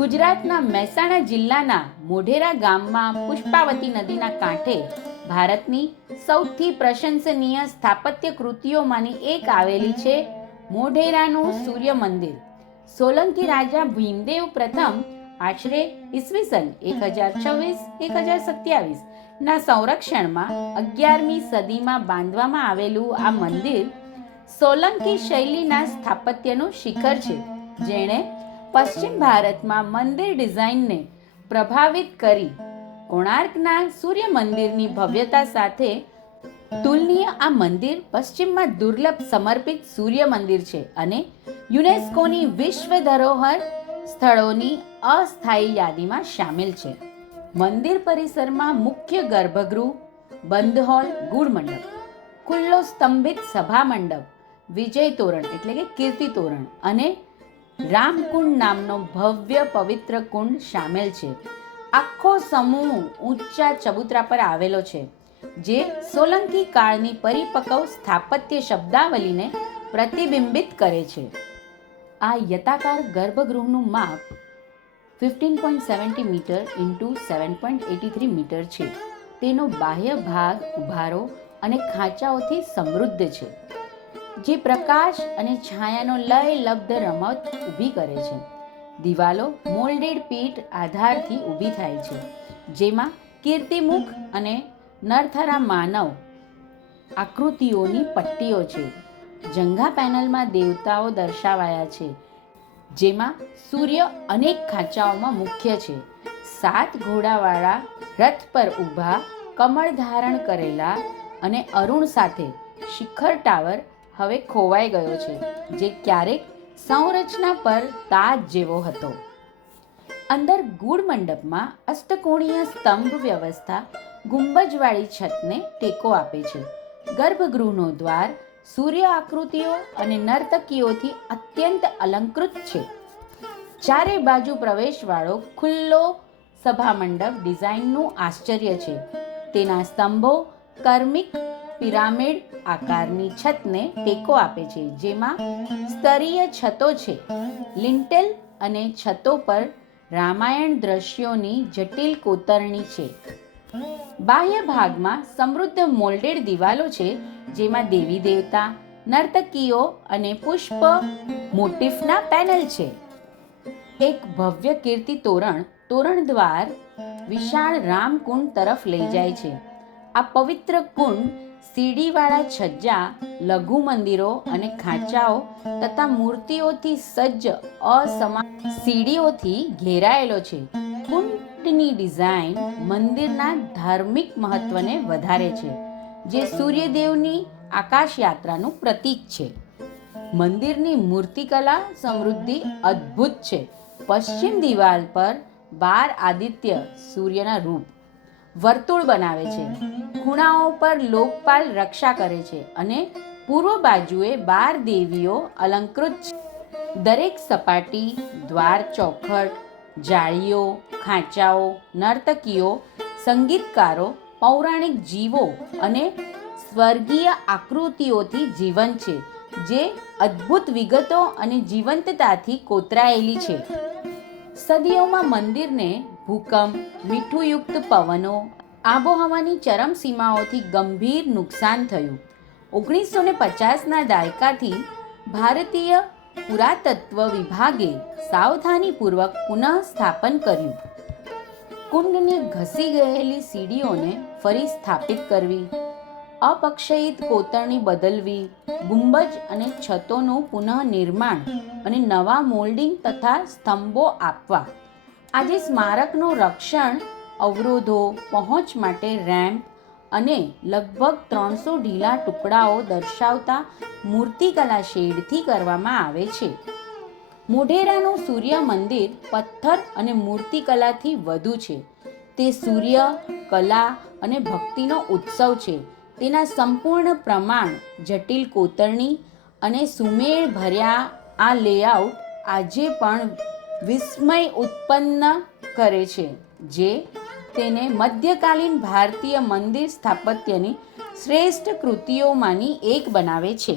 ગુજરાતના મહેસાણા જિલ્લાના મોઢેરા ગામમાં પુષ્પાવતી નદીના કાંઠે ભારતની સૌથી પ્રશંસનીય સ્થાપત્ય કૃતિઓમાંની એક આવેલી છે મોઢેરાનું સૂર્ય મંદિર. સોલંકી રાજા ભીમદેવ પ્રથમ આશરે ઈસવીસન 1026-1027 ના સંરક્ષણમાં 11મી સદીમાં બાંધવામાં આવેલું આ મંદિર સોલંકી શૈલીના સ્થાપત્યનું શિખર છે, જેણે પશ્ચિમ ભારતમાં મંદિર ડિઝાઇનને પ્રભાવિત કરી. કોણાર્કના સૂર્ય મંદિરની ભવ્યતા સાથે તુલનીય આ મંદિર પશ્ચિમમાં દુર્લભ સમર્પિત સૂર્ય મંદિર છે અને યુનેસ્કોની વિશ્વ ધરોહર સ્થળોની અસ્થાયી યાદીમાં સામેલ છે. મંદિર પરિસરમાં મુખ્ય ગર્ભગૃહ, બંધ હોલ, ગુડ મંડપ, ખુલ્લો સ્તંભિત સભા મંડપ, વિજય તોરણ એટલે કે કીર્તિ તોરણ અને રામકુંડ નામનો ભવ્ય પવિત્ર કુંડ સામેલ છે. આખો સમૂહ ઊંચા ચબૂતરા પર આવેલો છે, જે સોલંકી કાળની પરિપક્વ સ્થાપત્ય શબ્દાવલીને પ્રતિબિંબિત કરે છે. આ યતાકાર ગર્ભગૃહનું માપ 15.70 મીટર × 7.83 મીટર છે. તેનો બાહ્ય ભાગ ઉભારો અને ખાંચાઓથી સમૃદ્ધ છે, જે પ્રકાશ અને છાયાનો લયબદ્ધ રમત ઊભી કરે છે. દિવાલો મોલ્ડેડ પીઠ આધારથી ઊભી થાય છે, જેમાં કીર્તિમુખ અને નરથરા માનવ આકૃતિઓની પટ્ટીઓ છે. જંઘા પેનલમાં દેવતાઓ દર્શાવાયા છે, જેમાં સૂર્ય અનેક ખાંચાઓમાં મુખ્ય છે. 7 ઘોડાવાળા રથ પર ઊભા, કમળ ધારણ કરેલા અને અરુણ સાથે શિખર ટાવર હવે ખોવાઈ ગયો છે, જે ક્યારેક સંરચના પર તાજ જેવો હતો. અંદર ગુડ મંડપમાં અષ્ટકોણીય સ્તંભ વ્યવસ્થા ગુંબજવાળી છતને ટેકો આપે છે. ગર્ભગૃહનો દ્વાર સૂર્ય આકૃતિઓ અને નર્તકીઓથી અત્યંત અલંકૃત છે. ચારે બાજુ પ્રવેશવાળો ખુલ્લો સભા મંડપ ડિઝાઇનનું આશ્ચર્ય છે. તેના સ્તંભો કર્મિક પિરામિડ આકારની છતને ટેકો આપે છે, જેમાં સ્તરીય છતો છે. લિન્ટેલ અને છતો પર રામાયણ દ્રશ્યોની જટિલ કોતરણી છે. બાહ્ય ભાગમાં સમૃદ્ધ મોલ્ડેડ દિવાલો છે, જેમાં દેવી દેવતા, નર્તકીઓ અને પુષ્પ મોટિફના પેનલ છે. એક ભવ્ય કીર્તિ તોરણ તોરણ દ્વાર વિશાળ રામકુંડ તરફ લઈ જાય છે. આ પવિત્ર કુંડ સીડીવાળા છજ્જા, લઘુ મંદિરો અને ખાંચાઓ તથા મૂર્તિઓથી સજ્જ અસમાન સીડીઓથી ઘેરાયેલો છે. કુંડની ડિઝાઇન મંદિરના ધાર્મિક મહત્વને વધારે છે, જે સૂર્યદેવની આકાશ યાત્રાનું પ્રતીક છે. મંદિરની મૂર્તિકલા સમૃદ્ધિ અદ્ભુત છે. પશ્ચિમ દિવાલ પર 12 આદિત્ય સૂર્યના રૂપ વર્તુળ બનાવે છે. ખૂણાઓ પર લોકપાલ રક્ષા કરે છે અને પૂર્વ બાજુએ 12 દેવીઓ અલંકૃત છે. દરેક સપાટી, દ્વાર, ચોખટ, જાળીઓ, ખાંચાઓ, નર્તકીઓ, સંગીતકારો, પૌરાણિક જીવો અને સ્વર્ગીય આકૃતિઓથી જીવંત છે, જે અદ્ભુત વિગતો અને જીવંતતાથી કોતરાયેલી છે. સદીઓમાં મંદિરને ભૂકંપ, મીઠુંયુક્ત પવનો, આબોહવાની ચરમસીમાઓથી ગંભીર નુકસાન થયું. 1950ના દાયકાથી ભારતીય પુરાતત્વ વિભાગે સાવધાનીપૂર્વક પુનઃસ્થાપન કર્યું. કુંડની ઘસી ગયેલી સીડીઓને ફરી સ્થાપિત કરવી, અપક્ષયિત કોતરણી બદલવી, ગુંબજ અને છતોનું પુનઃનિર્માણ અને નવા મોલ્ડિંગ તથા સ્તંભો આપવા. આજે સ્મારકનું રક્ષણ અવરોધો, પહોંચ માટે રેમ્પ અને લગભગ 300 ઢીલા ટુકડાઓ દર્શાવતા મૂર્તિકલા શેડથી કરવામાં આવે છે. મોઢેરાનું સૂર્ય મંદિર પથ્થર અને મૂર્તિકલાથી વધુ છે. તે સૂર્ય, કલા અને ભક્તિનો ઉત્સવ છે. તેના સંપૂર્ણ પ્રમાણ, જટિલ કોતરણી અને સુમેળ-ભર્યા આ લેઆઉટ આજે પણ વિસ્મય ઉત્પન્ન કરે છે, જે તેને મધ્યકાલીન ભારતીય મંદિર સ્થાપત્યની શ્રેષ્ઠ કૃતિઓમાંની એક બનાવે છે.